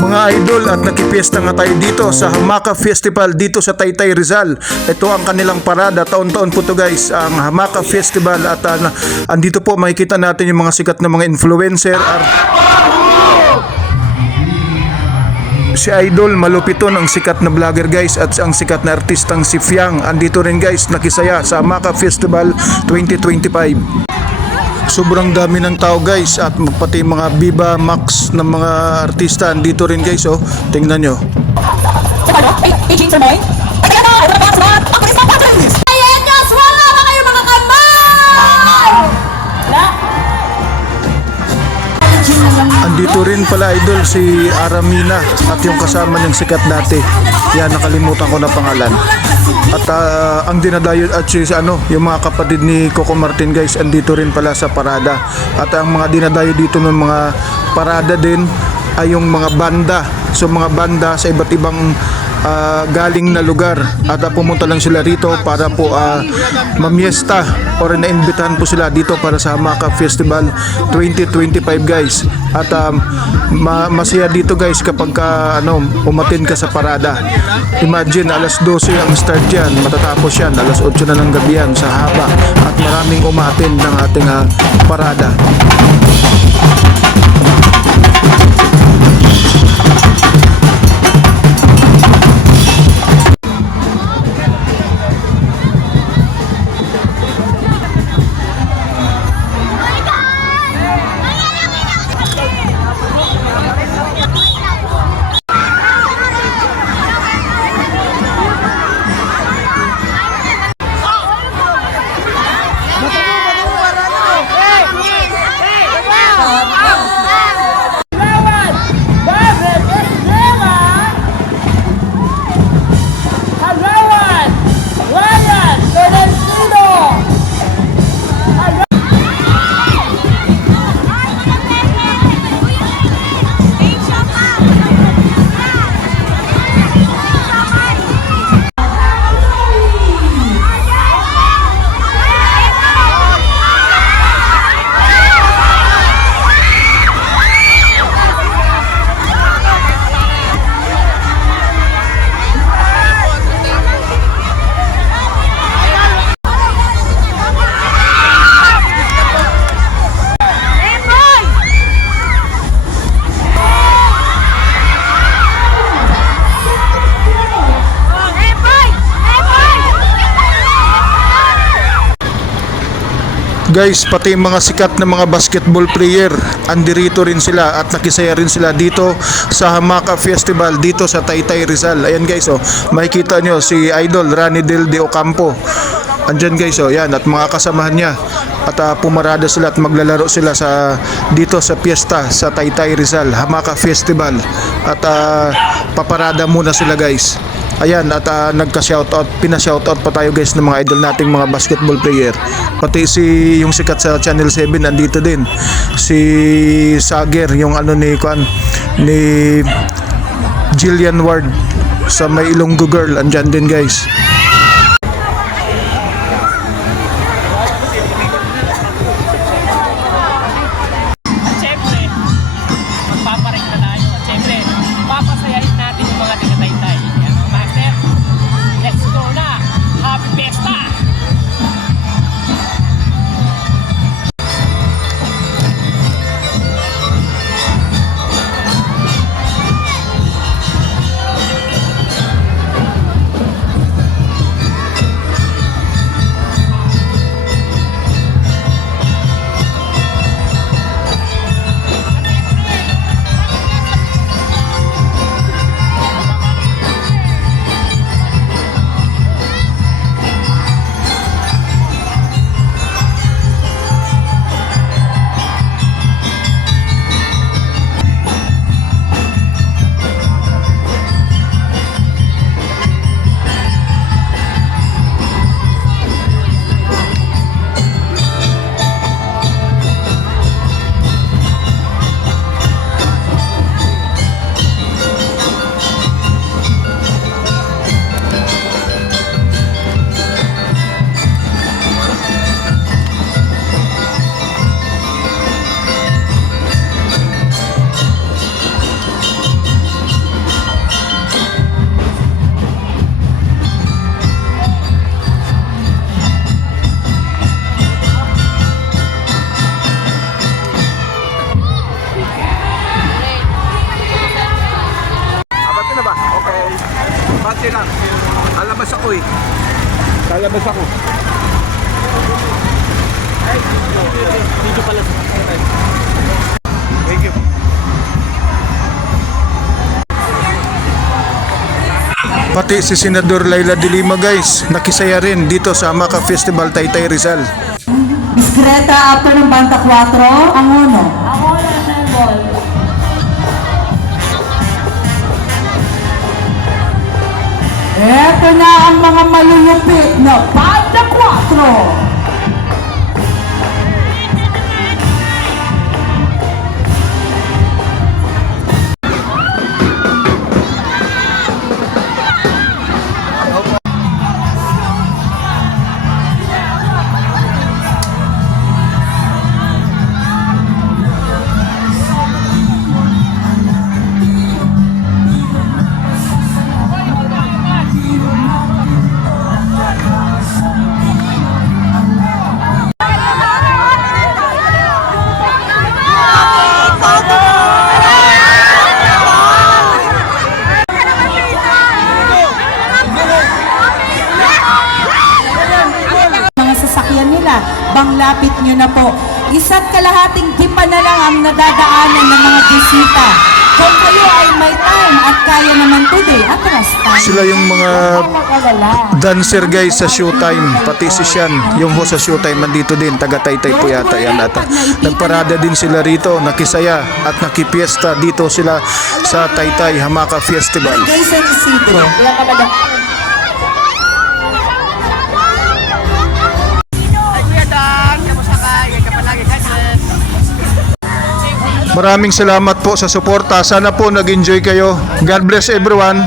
Mga idol at nakipiesta nga tayo dito sa Hamaka Festival dito sa Taytay Rizal. Ito ang kanilang parada taon-taon po to guys, ang Hamaka Festival. At uh, andito po makikita natin yung mga sikat na mga influencer. Art si Idol Malupiton ang sikat na vlogger guys at ang sikat na artistang si Fiang. Andito rin guys nakisaya sa Hamaka Festival 2025 sobrang dami ng tao guys at pati mga Viva Max ng mga artista. Dito rin guys oh. Tingnan nyo andito rin pala idol si Aramina at yung kasama niyang sikat dati. Yan nakalimutan ko na pangalan. At ah, ang dinadayo at si ano yung mga kapatid ni Coco Martin guys andito rin pala sa parada. At ang mga dinadayo dito ng mga parada din ay yung mga banda. So mga banda sa iba't ibang ah, galing na lugar at ah, pumunta lang sila rito para po ah, mamiesta or naimbitahan po sila dito para sa Hamaka Festival 2025 guys. At um, ma- masaya dito guys kapag ka, ano, umatin ka sa parada. Imagine alas 12 ang start yan matatapos yan. Alas 8 na ng gabi yan sa haba. At maraming umatin ng ating ah, parada Guys, pati mga sikat na mga basketball player, andirito rin sila at nakisaya rin sila dito sa Hamaka Festival dito sa Taytay Rizal. Ayan guys, oh, makikita nyo si Idol Rani Del De Ocampo. Andyan guys, oh, yan, at mga kasamahan niya. At ah, pumarada sila at maglalaro sila sa dito sa piyesta sa Taytay Rizal, Hamaka Festival. At ah, paparada muna sila guys. Ayan, at uh, nagka-shoutout, pina-shoutout pa tayo guys ng mga idol nating mga basketball player. Pati si yung sikat sa Channel 7 andito din. Si Sager, yung ano ni Kwan, ni Jillian Ward sa may Ilonggo Girl, andyan din guys. Konti lang. Alabas ako eh. Lalabas ako. Dito pala sa Thank you. Pati si Senador Laila de Lima guys, nakisaya rin dito sa Amaka Festival Taytay Rizal. Miss Greta, after ng Banta 4, ang uno. Ang uno Eto na ang mga malulupit na Banda 4. Kalahating dipa na lang ang nadadaanan ng mga bisita. Kung kayo ay may time at kaya naman today, atras tayo. Sila yung mga dancer guys sa showtime. Pati si Sian, yung host sa showtime, nandito din. Taga Taytay po yata yan ata. Nagparada din sila rito, nakisaya at nakipiesta dito sila sa Taytay Hamaka Festival. Guys, San Isidro. Kaya talaga. Maraming salamat po sa suporta. Sana po nag-enjoy kayo. God bless everyone.